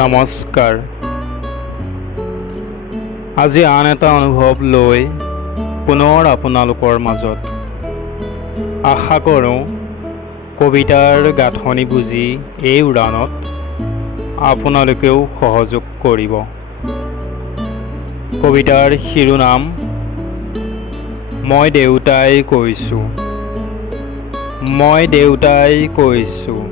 নমস্কাৰ। আজি আন এটা অনুভৱ লৈ পুনৰ আপোনালোকৰ মাজত আশা কৰোঁ কবিতাৰ গাঁথনি বুজি এই উড়ানত আপোনালোকেও সহযোগ কৰিব। কবিতাৰ শিৰোনাম মই দেউতাই কৈছোঁ। মই দেউতাই কৈছোঁ।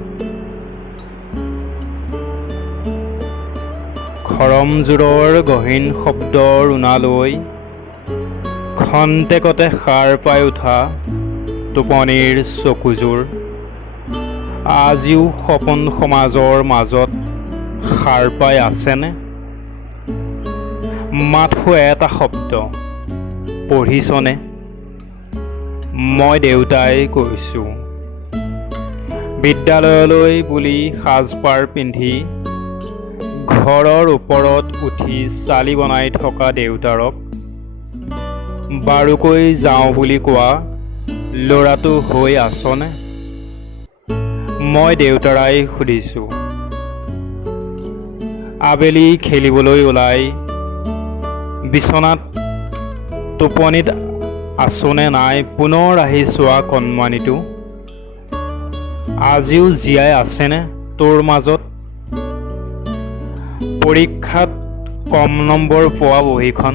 খৰমজোৰৰ গহীন শব্দৰ উনালৈ খন্তেকতে সাৰ পাই উঠা টোপনিৰ চকুযোৰ আজিও সপোন সমাজৰ মাজত সাৰ পাই আছেনে? মাথো এটা শব্দ পঢ়িছনে? মই দেউতাই কৈছোঁ। বিদ্যালয়লৈ বুলি সাজপাৰ পিন্ধি ঘৰৰ ওপৰত উঠি চালি বনাই থকা দেউতাৰক বাৰুকৈ যাওঁ বুলি কোৱা ল'ৰাটো হৈ আছনে? মই দেউতাৰাই সুধিছোঁ। আবেলি খেলিবলৈ ওলাই বিচনাত টোপনিত আছোনে নাই পুনৰ আহি চোৱা কণমানিটো আজিও জীয়াই আছেনে তোৰ মাজত? পৰীক্ষাত কম নম্বৰ পোৱা বহীখন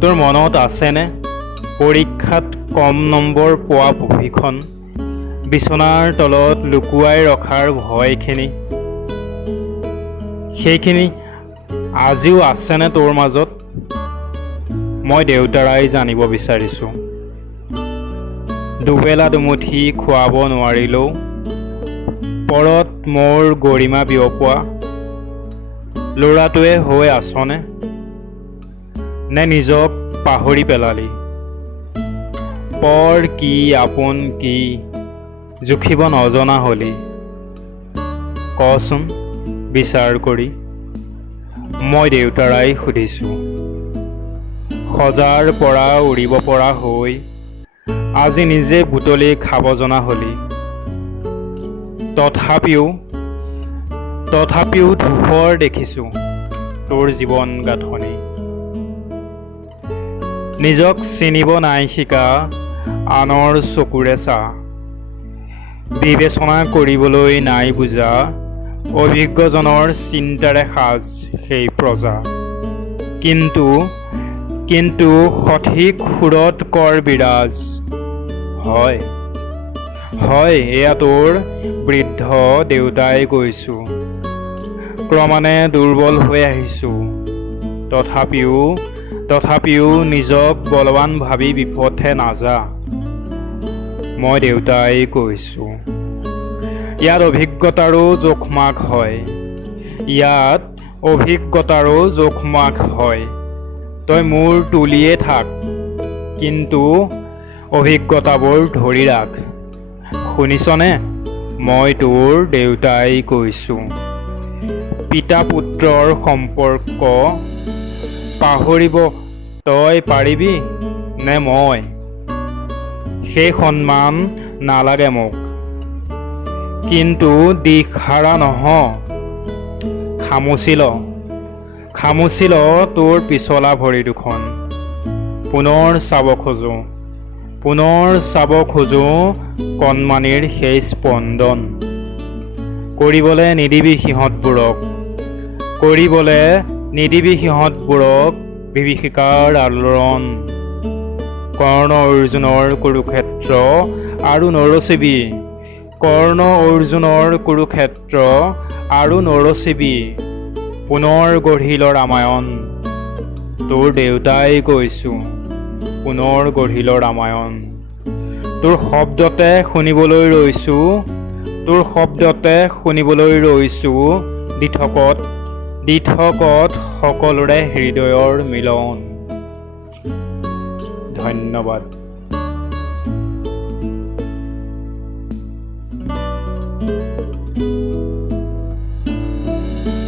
তোৰ মনত আছেনে? পৰীক্ষাত কম নম্বৰ পোৱা বহীখন বিচনাৰ তলত লুকুৱাই ৰখাৰ ভয়খিনি সেইখিনি আজিও আছেনে তোৰ মাজত? মই দেউতাৰাই জানিব বিচাৰিছোঁ। দুবেলা দুমুঠি খুৱাব নোৱাৰিলেও পৰত মোৰ গৰিমা বিয়পোৱা ল'ৰাটোৱে হৈ আছনে? নে নিজক পাহৰি পেলালি? পৰ কি আপোন কি জুখিব নজনা হলি? কচোন বিচাৰ কৰি। মই দেউতাৰাই সুধিছোঁ। সজাৰ পৰা উৰিব পৰা হৈ আজি নিজে বুটলি খাব জনা হলি। তথাপিও ধূসৰ দেখিছোঁ তোৰ জীৱন গাঁথনি। নিজক চিনিব নাই শিকা আনৰ চকুৰে চা। বিবেচনা কৰিবলৈ নাই বুজা অভিজ্ঞজনৰ চিন্তাৰে সাজ সেই প্ৰজা। কিন্তু সঠিক সুৰত কৰ বিৰাজ। হয় এয়া তোৰ বৃদ্ধ দেউতাই কৈছোঁ। ক্ৰমানে দুৰ্বল হৈ আহিছোঁ। তথাপিও নিজক বলৱান ভাবি বিপথে নাযা। মই দেউতাই কৈছোঁ। ইয়াত অভিজ্ঞতাৰো জোখমাখ হয়। তই মোৰ তুলিয়ে থাক কিন্তু অভিজ্ঞতাবোৰ ধৰি ৰাখ। শুনিছনে? মই তোৰ দেউতাই কৈছোঁ। পিতা পুত্ৰৰ সম্পৰ্ক পাহৰিব তই পাৰিবি নে মই? সেই সন্মান নালাগে মোক। কিন্তু দিশহাৰা নহ। খামুচি ল তোৰ পিছলা ভৰি দুখন। পুনৰ চাব খোজোঁ কণমানিৰ সেই স্পন্দন। কৰিবলৈ নিদিবি সিহঁতবোৰক বিভীষিকাৰ আলোড়ন। কৰ্ণ অৰ্জুনৰ কুৰুক্ষেত্ৰ আৰু নৰচিবি পুনৰ গঢ়িল ৰামায়ণ। তোৰ দেউতাই কৈছোঁ। পুনৰ গঢ়িল ৰামায়ণ। তোৰ শব্দতে শুনিবলৈ ৰৈছোঁ দিঠকত সকলোৰে হৃদয়ৰ মিলন। ধন্যবাদ।